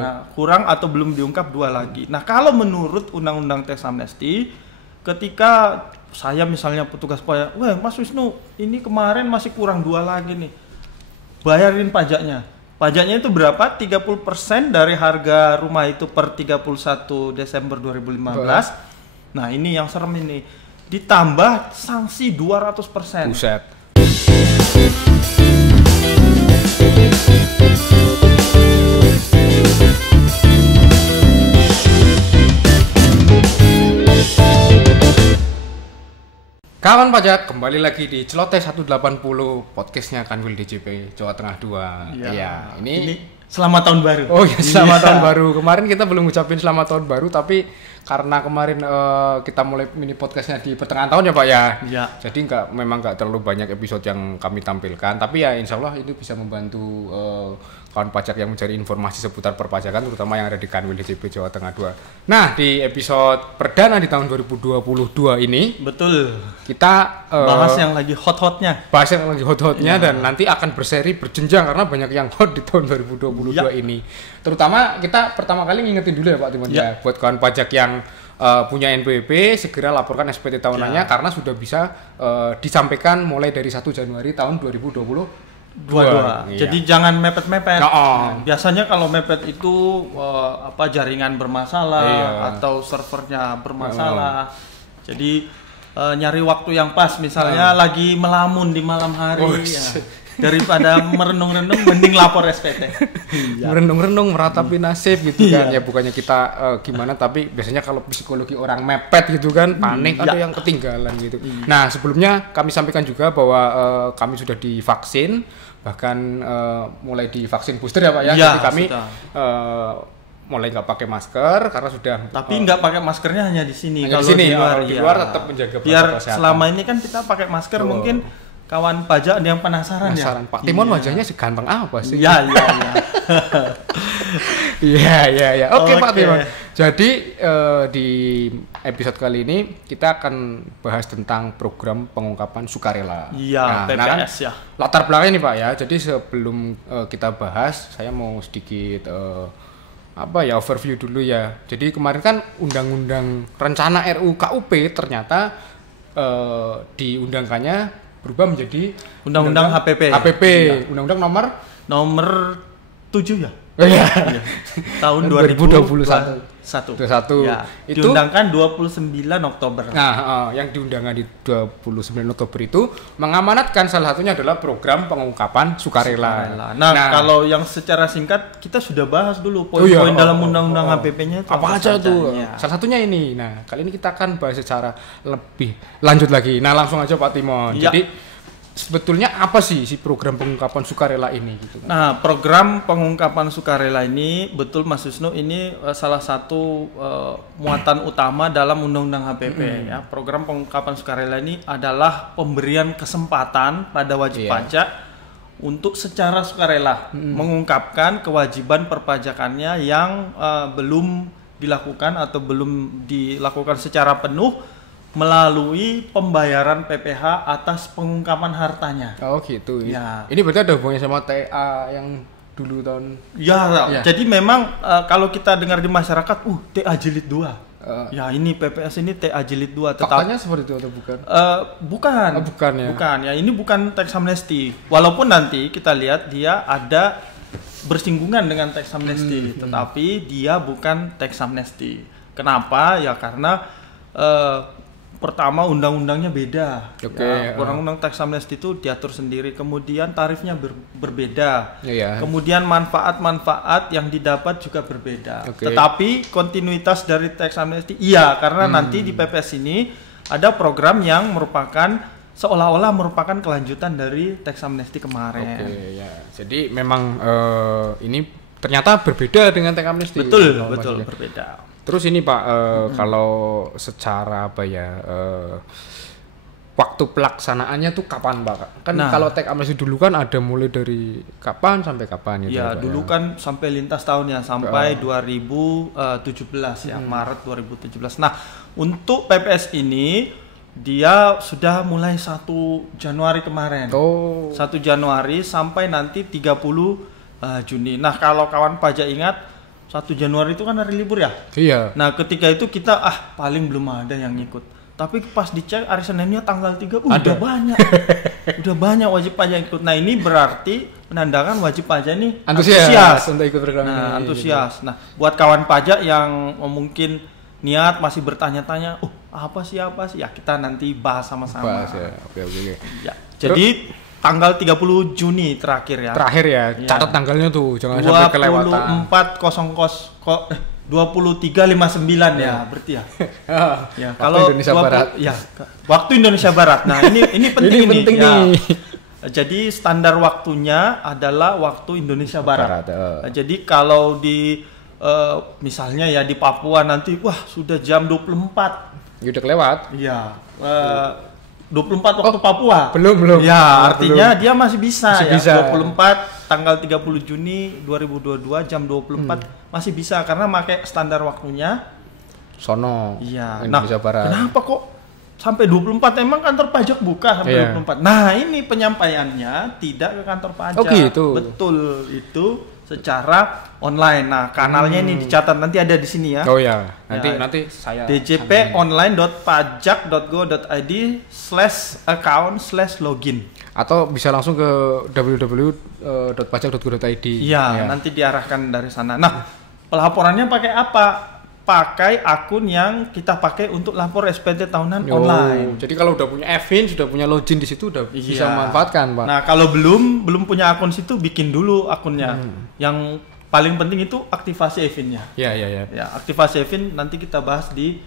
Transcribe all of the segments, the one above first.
Nah, kurang atau belum diungkap 2 lagi. Nah, kalau menurut Undang-Undang Tax Amnesty, ketika saya misalnya petugas pajak, wah Mas Wisnu, ini kemarin masih kurang 2 lagi nih, bayarin pajaknya. Pajaknya itu berapa? 30% dari harga rumah itu per 31 Desember 2015. Nah, ini yang serem ini. Ditambah sanksi 200%. Buset. Kawan pajak, kembali lagi di Celoteh 180 podcastnya Kanwil DJP Jawa Tengah 2. Iya, ini selamat tahun baru. Oh iya, selamat tahun baru. Kemarin kita belum ngucapin selamat tahun baru, tapi karena kemarin kita mulai mini podcastnya di pertengahan tahun ya Pak ya. Iya. Jadi memang nggak terlalu banyak episode yang kami tampilkan, tapi ya insya Allah itu bisa membantu kawan pajak yang mencari informasi seputar perpajakan, terutama yang ada di Kanwil DJP Jawa Tengah 2. Nah, di episode perdana di tahun 2022 ini, betul, kita bahas yang lagi hot-hotnya. Bahas yang lagi hot-hotnya dan nanti akan berseri berjenjang karena banyak yang hot di tahun 2022 ini. Terutama kita pertama kali ngingetin dulu ya Pak Timon ya, buat kawan pajak yang punya NPWP segera laporkan SPT tahunannya karena sudah bisa disampaikan mulai dari 1 Januari tahun 2022. Iya. Jadi jangan mepet-mepet. Nah, biasanya kalau mepet itu jaringan bermasalah atau servernya bermasalah. Jadi nyari waktu yang pas, misalnya lagi melamun di malam hari daripada merenung-renung mending lapor SPT. Merenung-renung meratapi nasib gitu kan. Ya bukannya kita gimana, tapi biasanya kalau psikologi orang mepet gitu kan, panik ada yang ketinggalan gitu. Nah, sebelumnya kami sampaikan juga bahwa kami sudah divaksin, bahkan mulai divaksin booster ya Pak ya. Jadi kami mulai nggak pakai masker karena sudah. Tapi nggak pakai maskernya hanya di sini. Kalau di luar tetap menjaga protokol kesehatan. Selama ini kan kita pakai masker, mungkin kawan pajak ada yang penasaran ya. Pak Timon wajahnya seganteng apa sih? Iya. Oke Pak Timon. Jadi di episode kali ini kita akan bahas tentang program pengungkapan sukarela. Iya, PPS ya. Latar belakangnya nih Pak ya. Jadi sebelum kita bahas, saya mau sedikit overview dulu ya. Jadi kemarin kan undang-undang rencana RUU KUP ternyata diundangkannya berubah menjadi undang-undang HPP. Undang-undang nomor 7 ya? Iya. Tahun 2021. Ya, itu diundangkan 29 Oktober. Nah, yang diundangkan di 29 Oktober itu mengamanatkan salah satunya adalah program pengungkapan sukarela. Nah, kalau yang secara singkat kita sudah bahas dulu poin-poin dalam undang-undang HPP-nya itu apa aja tuh. Salah satunya ini. Nah, kali ini kita akan bahas secara lebih lanjut lagi. Nah, langsung aja Pak Timon. Jadi sebetulnya apa sih program pengungkapan sukarela ini gitu kan? Nah, program pengungkapan sukarela ini betul Mas Wisnu, ini salah satu muatan utama dalam Undang-Undang HPP ya. Program pengungkapan sukarela ini adalah pemberian kesempatan pada wajib pajak untuk secara sukarela mengungkapkan kewajiban perpajakannya yang belum dilakukan atau belum dilakukan secara penuh melalui pembayaran PPh atas pengungkapan hartanya. Oh gitu. Ya. Ini berarti ada hubungannya sama TA yang dulu tahun. Ya. Jadi memang kalau kita dengar di masyarakat, TA jilid 2. Ya ini PPS ini TA jilid 2. Faktanya seperti itu atau bukan? Bukan. Bukan ya. Bukan ya. Ini bukan tax amnesty. Walaupun nanti kita lihat dia ada bersinggungan dengan tax amnesty, tetapi dia bukan tax amnesty. Kenapa? Ya karena pertama undang-undangnya beda. Undang-undang tax amnesty itu diatur sendiri, kemudian tarifnya berbeda. Kemudian manfaat-manfaat yang didapat juga berbeda. Tetapi kontinuitas dari tax amnesty karena nanti di PPS ini ada program yang merupakan seolah-olah merupakan kelanjutan dari tax amnesty kemarin. Jadi memang ini ternyata berbeda dengan tax amnesty. Betul, berbeda. Terus ini Pak, kalau secara waktu pelaksanaannya tuh kapan Pak? Kan kalau tax amnesty dulu kan ada mulai dari kapan sampai kapan gitu. Ya, dulu kan sampai lintas tahun ya, sampai 2017 ya, Maret 2017. Nah, untuk PPS ini dia sudah mulai 1 Januari kemarin. 1 Januari sampai nanti 30 Juni. Nah, kalau kawan pajak ingat, 1 Januari itu kan hari libur ya. Iya. Nah ketika itu kita paling belum ada yang ngikut. Tapi pas dicek hari Seninnya tanggal 3 udah banyak. Udah banyak wajib pajak yang ikut. Nah ini berarti menandakan wajib pajak ini antusias untuk ikut program ini. Nah antusias. Nah buat kawan pajak yang mungkin niat masih bertanya-tanya, apa sih ya kita nanti bahas sama-sama. Bahas ya. Oke. Ya. Jadi tanggal 30 Juni terakhir ya. Terakhir ya. Catat tanggalnya tuh, jangan sampai kelewatan. 23.59 ya, berarti ya. Ya, kalau Indonesia Barat. Ya, waktu Indonesia Barat. Nah, ini penting nih. Ya. Jadi standar waktunya adalah waktu Indonesia Barat. Jadi kalau di misalnya ya di Papua nanti sudah jam 24. Udah kelewat. Iya. 24 waktu Papua. Belum. Ya, artinya dia masih bisa. 24 tanggal 30 Juni 2022 jam 24 masih bisa karena pakai standar waktunya sono. Iya. Indonesia Barat. Kenapa kok sampai 24 emang kantor pajak buka sampai 24? Nah, ini penyampaiannya tidak ke kantor pajak. Oh gitu. Betul, itu secara online. Nah, kanalnya ini dicatat nanti ada di sini ya. Oh ya. Nanti saya djponline.pajak.go.id/account/login. Atau bisa langsung ke www.pajak.go.id. Iya, nanti diarahkan dari sana. Nah, pelaporannya pakai apa? Pakai akun yang kita pakai untuk lapor SPT tahunan online. Jadi kalau udah punya Evin, sudah punya login di situ udah bisa memanfaatkan, Pak. Nah, kalau belum punya akun situ bikin dulu akunnya. Yang paling penting itu aktivasi Evinnya. Iya. Ya, aktivasi Evin nanti kita bahas di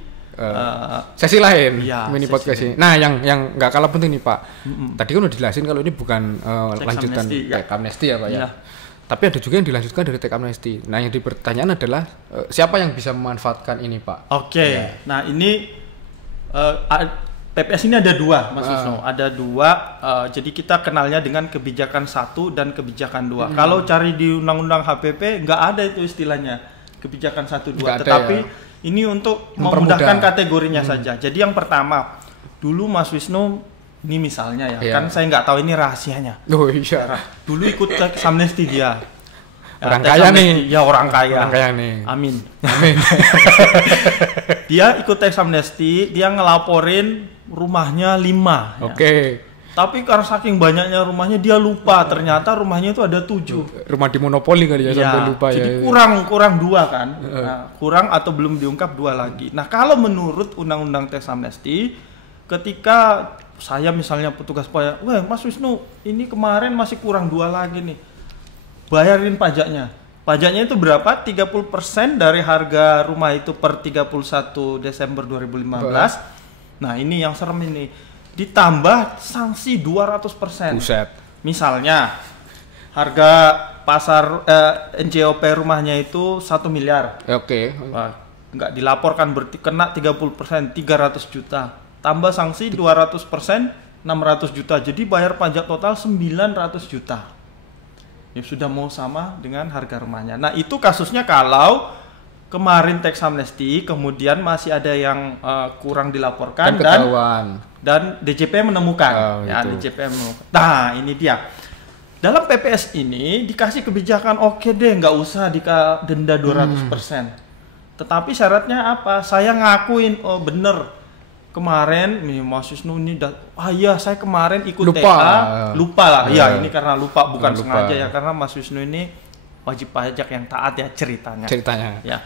sesi lain, mini sesi podcast ini. Nah, yang nggak kalah penting nih Pak. Tadi kan udah dijelasin kalau ini bukan lanjutan teks amnesti ya Pak ya. Tapi ada juga yang dilanjutkan dari teks amnesti. Nah, yang dipertanyaan adalah siapa yang bisa memanfaatkan ini Pak? Oke. Nah, ini PPS ini ada dua, Mas Wisnu. Ada dua. Jadi kita kenalnya dengan kebijakan 1 dan kebijakan 2. Kalau cari di Undang-Undang HPP nggak ada itu istilahnya kebijakan 1, 2. Tetapi ini untuk memudahkan kategorinya saja. Jadi yang pertama, dulu Mas Wisnu, ini misalnya kan saya nggak tahu ini rahasianya. Oh iya. Dulu ikut teks amnesti dia. Orang kaya nih. Ya orang kaya. Orang kaya nih. Amin. Dia ikut teks amnesti, dia ngelaporin rumahnya 5. Oke. Tapi karena saking banyaknya rumahnya dia lupa ternyata rumahnya itu ada 7. Rumah di monopoli kali ya sampai lupa jadi ya. kurang 2 kan. Nah, kurang atau belum diungkap 2 lagi. Nah, kalau menurut Undang-Undang Teks Amnesti ketika saya misalnya petugas pajak, Mas Wisnu, ini kemarin masih kurang 2 lagi nih. Bayarin pajaknya. Pajaknya itu berapa? 30% dari harga rumah itu per 31 Desember 2015. Nah, ini yang serem ini. Ditambah sanksi 200%. Buset. Misalnya harga pasar NJOP rumahnya itu 1 miliar. Oke. Nggak dilaporkan berarti kena 30%, 300 juta. Tambah sanksi 200%, 600 juta. Jadi bayar pajak total 900 juta. Ya sudah mau sama dengan harga rumahnya. Nah, itu kasusnya kalau kemarin teks amnesti kemudian masih ada yang kurang dilaporkan dan DJP menemukan. DJP menemukan. Nah, ini dia. Dalam PPS ini dikasih kebijakan oke deh, nggak usah denda 200%. Tetapi syaratnya apa? Saya ngakuin bener kemarin nih Mas Wisnu ini iya saya kemarin ikut lupa lah. Iya, ini karena lupa bukan sengaja ya, karena Mas Wisnu ini wajib pajak yang taat ya ceritanya. Ya.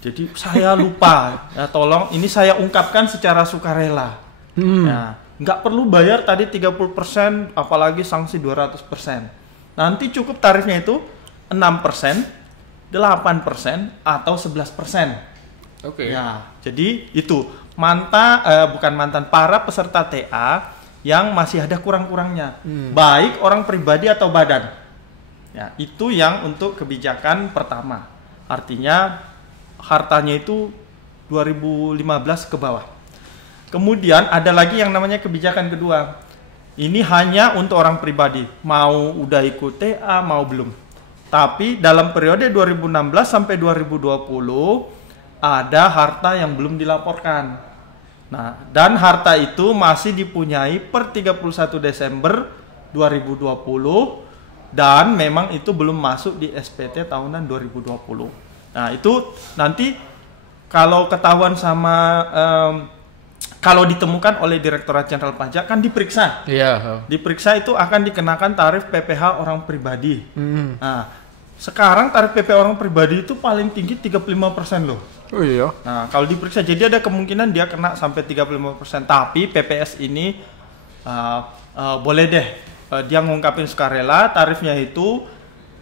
Jadi saya lupa. Ya tolong ini saya ungkapkan secara sukarela. Ya, nggak perlu bayar tadi 30%, apalagi sanksi 200%. Nanti cukup tarifnya itu 6%, 8% atau 11%. Oke. Ya, jadi itu bukan mantan para peserta TA yang masih ada kurang-kurangnya, baik orang pribadi atau badan. Ya, itu yang untuk kebijakan pertama. Artinya hartanya itu 2015 ke bawah. Kemudian ada lagi yang namanya kebijakan kedua. Ini hanya untuk orang pribadi, mau udah ikut TA mau belum. Tapi dalam periode 2016 sampai 2020 ada harta yang belum dilaporkan. Nah, dan harta itu masih dipunyai per 31 Desember 2020 dan memang itu belum masuk di SPT tahunan 2020. Nah, itu nanti kalau ketahuan sama kalau ditemukan oleh Direktorat Jenderal Pajak kan diperiksa. Iya. Diperiksa itu akan dikenakan tarif PPh orang pribadi. Nah, sekarang tarif PPh orang pribadi itu paling tinggi 35% loh. Oh iya. Nah, kalau diperiksa jadi ada kemungkinan dia kena sampai 35%. Tapi PPS ini boleh deh dia ngungkapin sukarela tarifnya itu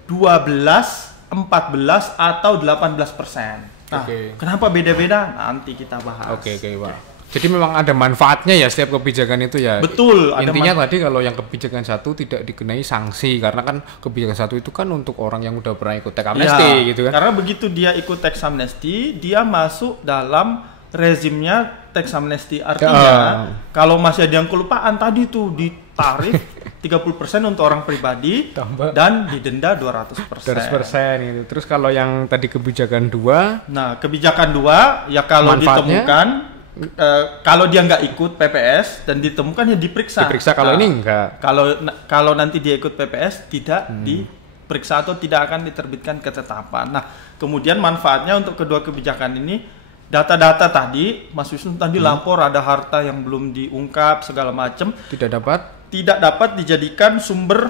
12, 14 atau 18%. Nah, kenapa beda-beda? Nanti kita bahas. Oke, Pak. Jadi memang ada manfaatnya ya setiap kebijakan itu ya. Betul. Intinya tadi kalau yang kebijakan satu tidak dikenai sanksi karena kan kebijakan satu itu kan untuk orang yang udah pernah ikut tax amnesty gitu kan. Karena begitu dia ikut tax amnesty, dia masuk dalam rezimnya tax amnesty. Artinya kalau masih ada yang kelupaan tadi tuh ditarif 30% untuk orang pribadi dan didenda 200%. 200% gitu. Terus kalau yang tadi kebijakan 2, nah kebijakan 2 ya kalau ditemukan kalau dia nggak ikut PPS dan ditemukan ya diperiksa. Kalau ini enggak. Kalau nanti dia ikut PPS tidak diperiksa atau tidak akan diterbitkan ketetapan. Nah, kemudian manfaatnya untuk kedua kebijakan ini data-data tadi Mas Wisnu tadi lapor ada harta yang belum diungkap segala macam tidak dapat dijadikan sumber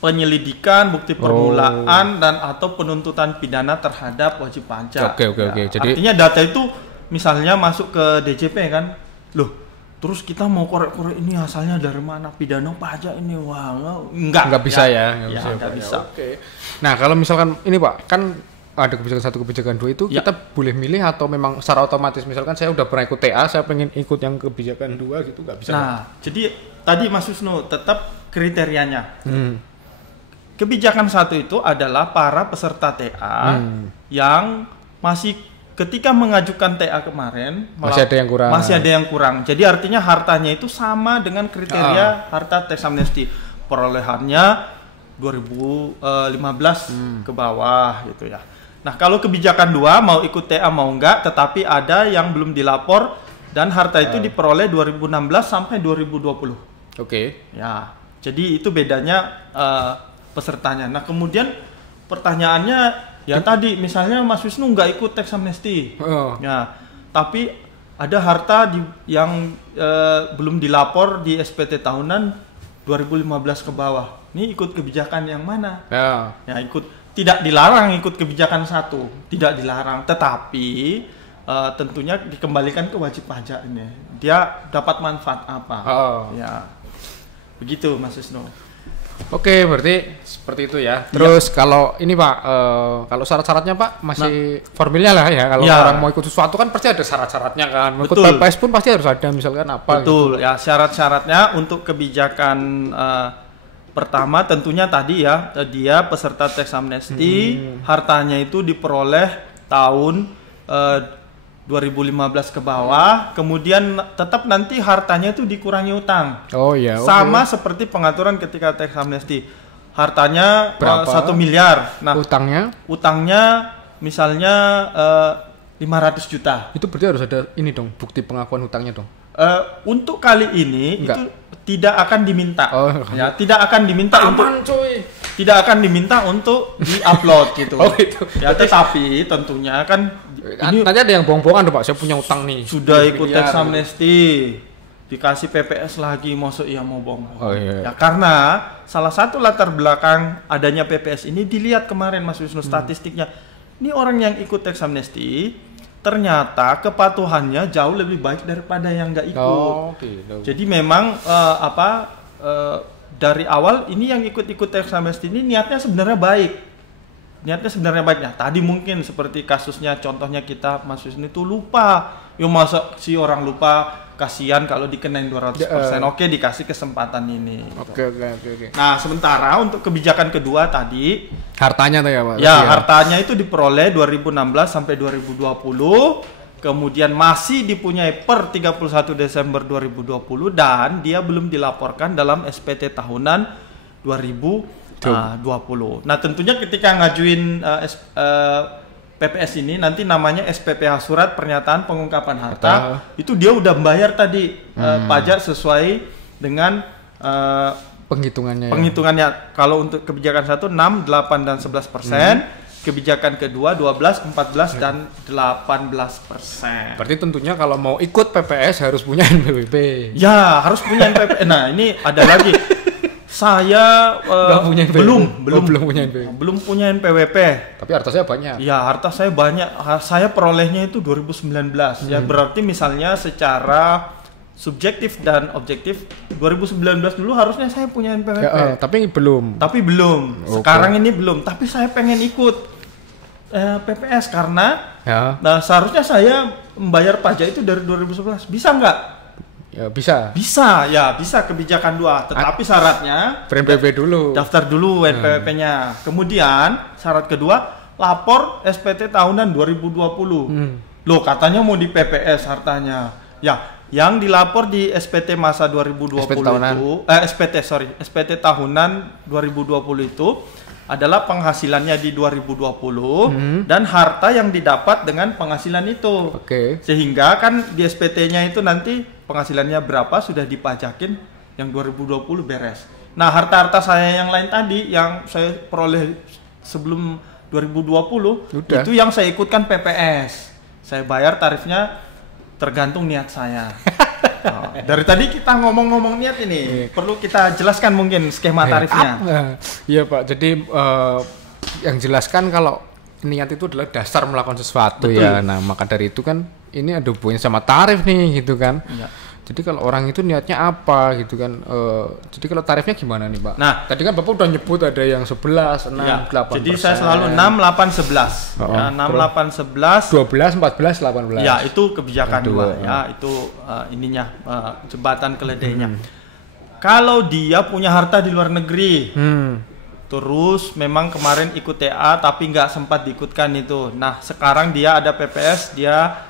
penyelidikan, bukti permulaan dan atau penuntutan pidana terhadap wajib pajak. Oke. Jadi artinya data itu misalnya masuk ke DJP kan, loh, terus kita mau korek-korek ini asalnya dari mana, pidana pajak ini, wah, nggak bisa ya. Nggak bisa. Oke. Nah kalau misalkan ini Pak, kan ada kebijakan 1, kebijakan 2 itu kita boleh milih atau memang secara otomatis, misalkan saya udah pernah ikut TA, saya pengen ikut yang kebijakan 2 gitu, nggak bisa? Nah, jadi tadi Mas Wisnu tetap kriterianya. Kebijakan 1 itu adalah para peserta TA yang masih ketika mengajukan TA kemarin masih ada yang kurang. Jadi artinya hartanya itu sama dengan kriteria harta tax amnesty. Perolehannya 2015 ke bawah gitu ya. Nah, kalau kebijakan 2 mau ikut TA mau enggak, tetapi ada yang belum dilapor dan harta itu diperoleh 2016 sampai 2020. Oke. Ya. Jadi itu bedanya pesertanya. Nah, kemudian pertanyaannya ya tadi misalnya Mas Wisnu nggak ikut tax amnesty, ya, tapi ada harta yang belum dilapor di SPT tahunan 2015 ke bawah. Ini ikut kebijakan yang mana? Ya ikut, tidak dilarang ikut kebijakan 1, tidak dilarang, tetapi tentunya dikembalikan ke wajib pajak ini. Dia dapat manfaat apa? Ya, begitu Mas Wisnu. Oke, berarti seperti itu ya. Terus kalau ini Pak, kalau syarat-syaratnya Pak masih formilnya lah ya. Kalau orang mau ikut sesuatu kan pasti ada syarat-syaratnya kan. Mau ikut PPS pun pasti harus ada misalkan apa. Betul, gitu. Ya syarat-syaratnya untuk kebijakan pertama tentunya tadi ya, dia peserta tax amnesty, hartanya itu diperoleh tahun 2015 ke bawah, kemudian tetap nanti hartanya itu dikurangi utang. Sama seperti pengaturan ketika tax amnesty. Hartanya 1 miliar. Nah, utangnya misalnya 500 juta. Itu berarti harus ada ini dong, bukti pengakuan hutangnya dong. Untuk kali ini itu tidak akan diminta. Ya, tidak akan diminta tidak akan diminta untuk di-upload gitu. Gitu. Ya, tetapi tentunya kan ini nanti ada yang bohong-bohongan Pak, saya punya utang nih. Sudah ikut tax amnesty, dikasih PPS lagi, masuk mau bohong. Ya karena salah satu latar belakang adanya PPS ini dilihat kemarin Mas Wisnu statistiknya. Ini orang yang ikut tax amnesty ternyata kepatuhannya jauh lebih baik daripada yang nggak ikut. Jadi memang dari awal ini yang ikut tax amnesty ini niatnya sebenarnya baik. Tadi mungkin seperti kasusnya, contohnya kita Mas Wisnu itu lupa. Masa si orang lupa, kasihan kalau dikenain 200%. Oke, dikasih kesempatan ini. Oke. Nah, sementara untuk kebijakan kedua tadi hartanya tuh ya Pak. Ya, hartanya itu diperoleh 2016 sampai 2020. Kemudian masih dipunyai per 31 Desember 2020 dan dia belum dilaporkan dalam SPT tahunan 2020. Nah, tentunya ketika ngajuin PPS ini nanti namanya SPPH, surat pernyataan pengungkapan harta. Itu dia udah membayar tadi pajak sesuai dengan penghitungannya. Kalau untuk kebijakan 1 6, 8 dan 11%. kebijakan kedua 12, 14 dan 18%. Berarti tentunya kalau mau ikut PPS harus punya NPWP. Ya, harus punya NPWP. Nah, ini ada lagi. Saya belum punya NPWP. Tapi harta saya banyak. Ya, harta saya banyak. Saya perolehnya itu 2019. Ya, berarti misalnya secara subjektif dan objektif 2019 dulu harusnya saya punya NPWP. Ya, tapi belum. Sekarang ini belum. Tapi saya pengen ikut PPS karena nah seharusnya saya membayar pajak itu dari 2011. Bisa nggak? Ya bisa. Bisa kebijakan 2. Tetapi syaratnya NPWP dulu. Daftar dulu NPWP-nya. Kemudian syarat kedua, lapor SPT tahunan 2020. Loh, katanya mau di PPS hartanya. Ya, yang dilapor di SPT masa 2020 SPT tahunan 2020 itu adalah penghasilannya di 2020 dan harta yang didapat dengan penghasilan itu. Sehingga kan di SPT-nya itu nanti penghasilannya berapa sudah dipajakin yang 2020 beres. Nah, harta-harta saya yang lain tadi yang saya peroleh sebelum 2020 itu yang saya ikutkan PPS. Saya bayar tarifnya tergantung niat saya. Dari tadi kita ngomong-ngomong niat ini, perlu kita jelaskan mungkin skema tarifnya. Iya Pak, jadi yang jelaskan kalau niat itu adalah dasar melakukan sesuatu. Betul. Ya. Nah, maka dari itu kan ini ada hubungannya sama tarif nih gitu kan. Ya. Jadi kalau orang itu niatnya apa gitu kan. Jadi kalau tarifnya gimana nih Pak? Nah, tadi kan Bapak udah nyebut ada yang 11, 6, ya, 8%. Jadi saya selalu 6, 8, 11. Ya, 6, 8, 11. 12, 14, 18. Ya, itu kebijakan 2 ya. Itu ininya jembatan keledainya. Kalau dia punya harta di luar negeri. Terus memang kemarin ikut TA tapi nggak sempat diikutkan itu. Nah, sekarang dia ada PPS, dia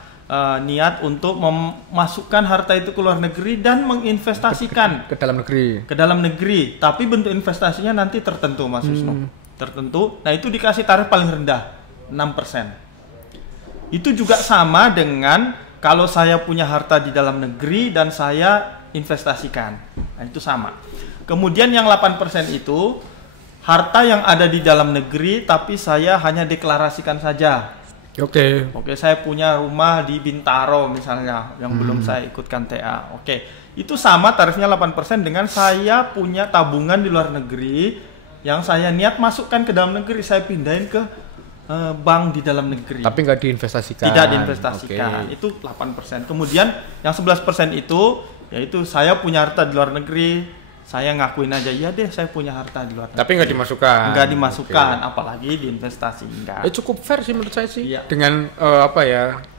niat untuk memasukkan harta itu ke luar negeri dan menginvestasikan ke dalam negeri. Tapi bentuk investasinya nanti tertentu, Mas Wisnu. Tertentu. Nah, itu dikasih tarif paling rendah 6%. Itu juga sama dengan kalau saya punya harta di dalam negeri dan saya investasikan. Nah, itu sama. Kemudian yang 8% itu harta yang ada di dalam negeri tapi saya hanya deklarasikan saja. Oke, saya punya rumah di Bintaro misalnya yang belum saya ikutkan TA. Itu sama tarifnya 8% dengan saya punya tabungan di luar negeri yang saya niat masukkan ke dalam negeri, saya pindahin ke bank di dalam negeri. Tapi nggak diinvestasikan. Tidak diinvestasikan. Itu 8%. Kemudian yang 11% itu yaitu saya punya harta di luar negeri. Saya ngakuin aja, ya deh saya punya harta di luar negeri. Tapi nggak dimasukkan. Nggak dimasukkan, apalagi diinvestasi enggak. Cukup fair sih menurut saya sih. Iya. Dengan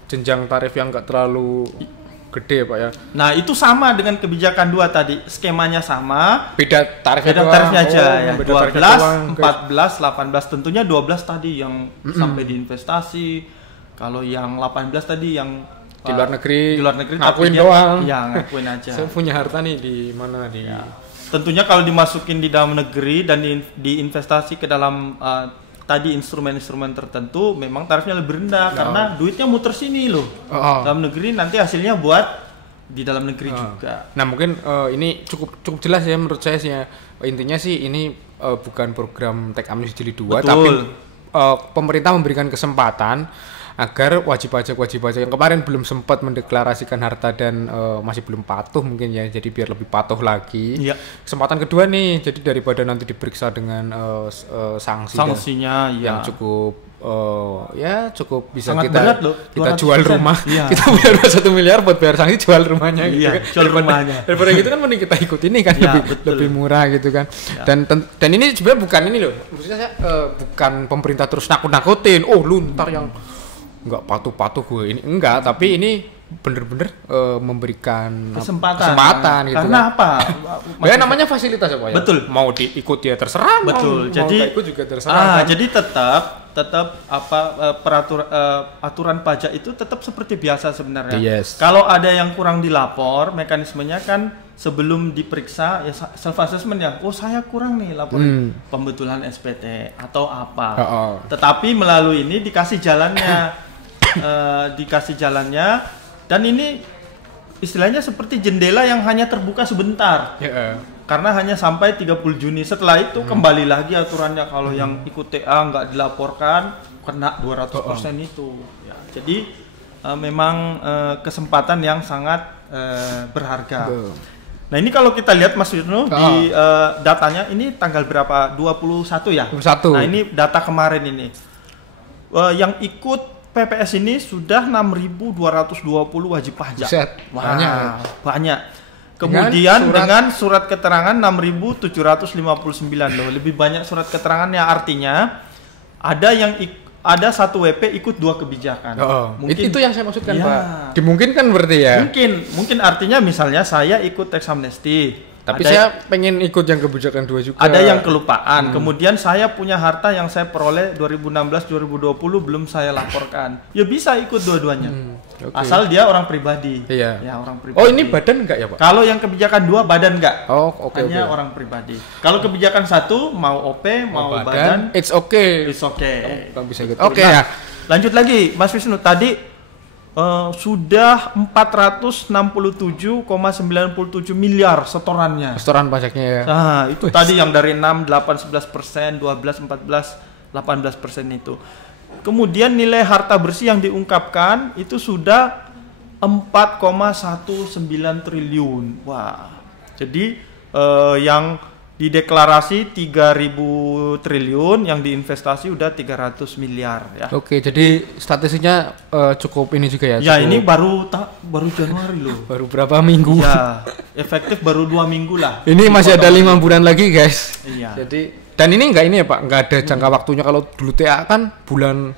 jenjang tarif yang nggak terlalu gede Pak ya. Nah, itu sama dengan kebijakan 2 tadi, skemanya sama. Beda tarifnya aja ya. 12, 14, 18. Tentunya 12 tadi yang sampai diinvestasi. Kalau yang 18 tadi yang di luar negeri ngakuin doang. Iya, ngakuin aja. Saya punya harta nih di mana di. Ya. Tentunya kalau dimasukin di dalam negeri dan diinvestasi ke dalam tadi instrumen-instrumen tertentu, memang tarifnya lebih rendah karena duitnya muter sini loh. Dalam negeri nanti hasilnya buat di dalam negeri juga. Nah, mungkin ini cukup jelas ya menurut saya sih ya. Intinya sih ini bukan program Teks Amnesty Jilid 2. Betul. Tapi pemerintah memberikan kesempatan agar wajib pajak yang kemarin belum sempat mendeklarasikan harta dan masih belum patuh mungkin ya, jadi biar lebih patuh lagi. Ya. Kesempatan kedua nih, jadi daripada nanti diperiksa dengan sanksinya yang cukup cukup bisa sangat kita berat loh, kita jual rumah, kita bayar 1 miliar buat bayar sanksi, jual rumahnya gitu kan. Jual rumahnya. Daripada gitu kan mending kita ikut ini kan, lebih murah gitu kan. Ya. Dan ini sebenarnya bukan ini loh, maksudnya saya bukan pemerintah terus nakut-nakutin, lu ntar yang nggak patuh gue ini enggak, tapi ini bener-bener memberikan kesempatan gitu. Karena kan. apa? Ya namanya fasilitas apa ya? Betul. Mau diikut ya terserah. Betul. Jadi ikut juga terserah. Jadi tetap aturan pajak itu tetap seperti biasa sebenarnya. Yes. Kalau ada yang kurang dilapor, mekanismenya kan sebelum diperiksa ya self assessment ya. Saya kurang nih laporin pembetulan SPT atau apa. Tetapi melalui ini dikasih jalannya. Dan ini istilahnya seperti jendela yang hanya terbuka sebentar. karena hanya sampai 30 Juni. Setelah itu kembali lagi aturannya, kalau yang ikut TA nggak dilaporkan kena 200% itu. Ya, jadi memang kesempatan yang sangat berharga. Nah ini kalau kita lihat Mas Wisnu di datanya ini tanggal berapa? 21 ya? 21. Nah ini data kemarin ini. Yang ikut PPS ini sudah 6.220 wajib pajak. Buset, banyak. Kemudian dengan surat keterangan 6.759 loh, lebih banyak surat keterangannya, artinya ada satu WP ikut 2 kebijakan. Mungkin itu yang saya maksudkan, Pak. Dimungkinkan berarti ya? Mungkin artinya misalnya saya ikut tax amnesty. Tapi saya pengen ikut yang kebijakan 2 juga. Ada yang kelupaan. Kemudian saya punya harta yang saya peroleh 2016-2020 belum saya laporkan. Ya bisa ikut dua-duanya. Asal dia orang pribadi. Iya. Ya, orang pribadi. Oh, ini badan enggak ya, Pak? Kalau yang kebijakan 2 badan enggak. Hanya orang pribadi. Kalau kebijakan 1 mau OP, mau badan, it's okay. It's okay. Bisa ikut. Oke ya. Lanjut lagi, Mas Wisnu, tadi sudah 467,97 miliar setorannya. Setoran pajaknya ya. Nah, itu tadi yang dari 6, 8, 11%, 12, 14, 18% itu. Kemudian nilai harta bersih yang diungkapkan itu sudah 4,19 triliun. Wah. Jadi yang dideklarasi 3.000 triliun, yang diinvestasi udah 300 miliar ya. Oke, jadi statistiknya cukup ini juga ya. Ya, ini baru Januari loh. Baru berapa minggu? Ya, efektif baru 2 minggu lah. Ini masih ada 5 bulan lagi, guys. Iya. Jadi dan ini enggak ini ya, Pak, enggak ada jangka waktunya. Kalau dulu TA kan bulan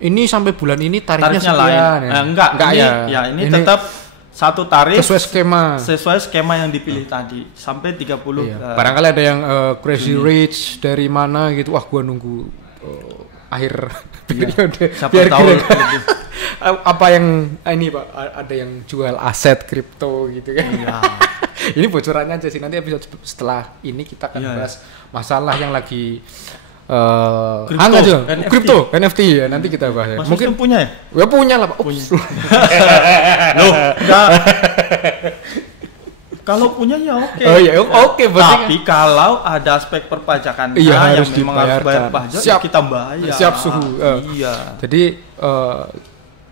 ini sampai bulan ini tarifnya sekian lain. Ya. Enggak ini, ya. Ini tetap satu tarif sesuai skema yang dipilih tadi sampai 30. Iya. Barangkali ada yang crazy rich dari mana gitu. Wah, gua nunggu akhir periode. Siapa tahu apa yang ini, Pak, ada yang jual aset kripto gitu kan. Iya. Ini bocorannya aja sih, nanti episode setelah ini kita akan bahas masalah yang lagi kripto, NFT ya, nanti kita bahas. Mas mungkin punya ya? Ya punya lah, Pak. Loh, enggak. Kalau punya ya oke. Oh iya, oke. Tapi kalau ada aspek perpajakan yang memang harus bayar pajak, kita bayar. Siap suhu. Iya. Jadi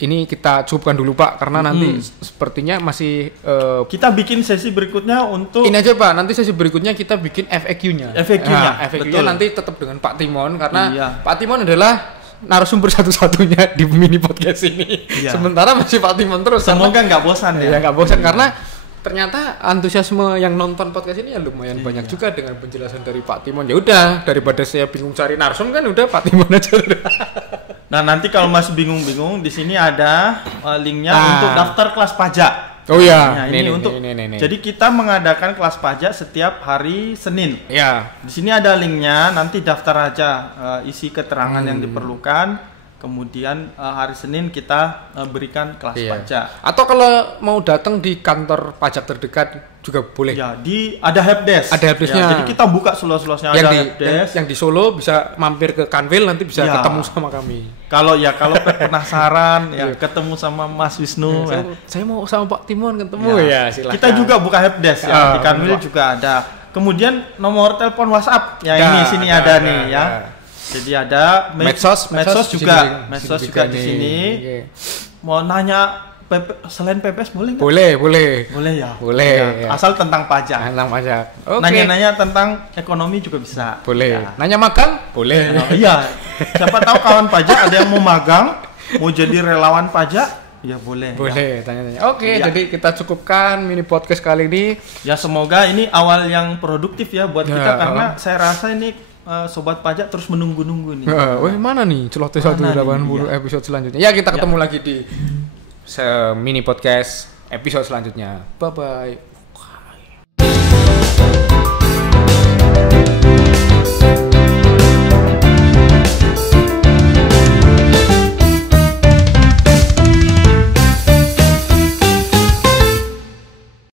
ini kita cukupkan dulu, Pak, karena nanti sepertinya masih kita bikin sesi berikutnya untuk ini aja, Pak. Nanti sesi berikutnya kita bikin FAQ-nya. FAQ-nya nanti tetap dengan Pak Timon, karena Pak Timon adalah narasumber satu-satunya di mini podcast ini. Sementara masih Pak Timon terus. Semoga nggak bosan ya. Nggak bosan karena ternyata antusiasme yang nonton podcast ini ya lumayan banyak juga dengan penjelasan dari Pak Timon. Ya udah, daripada saya bingung cari narsum kan udah Pak Timon aja. Nah, nanti kalau masih bingung-bingung, di sini ada linknya untuk daftar kelas pajak. Oh iya, ini untuk. Jadi kita mengadakan kelas pajak setiap hari Senin. Iya. Di sini ada linknya, nanti daftar aja, isi keterangan yang diperlukan. Kemudian hari Senin kita berikan kelas pajak. Atau kalau mau datang di kantor pajak terdekat juga boleh. Ya, ada helpdesk. Ada helpdesknya. Ya, jadi kita buka seluas-luasnya. Ada helpdesk. Yang di Solo bisa mampir ke Kanwil, nanti bisa ketemu sama kami. Kalau penasaran ya ketemu sama Mas Wisnu. Saya mau sama Pak Timon ketemu ya silakan. Kita juga buka helpdesk ya. Di Kanwil juga ada. Kemudian nomor telepon WhatsApp ya, ini sini ada nih ya. Jadi ada medsos juga di sini. Mau nanya selain PPS boleh nggak? Boleh ya. Boleh. Ya. Asal tentang pajak. Okay. Nanya-nanya tentang ekonomi juga bisa. Boleh. Ya. Nanya magang? Boleh. Iya. Siapa tahu kawan pajak ada yang mau magang, mau jadi relawan pajak, ya boleh. Boleh. Tanya-tanya. Oke. Jadi kita cukupkan mini podcast kali ini. Ya semoga ini awal yang produktif ya buat kita, karena saya rasa ini sobat pajak terus menunggu-nunggu nih. Mana nih celoteh 180 episode selanjutnya. Ya kita ketemu lagi di mini podcast episode selanjutnya. Bye bye.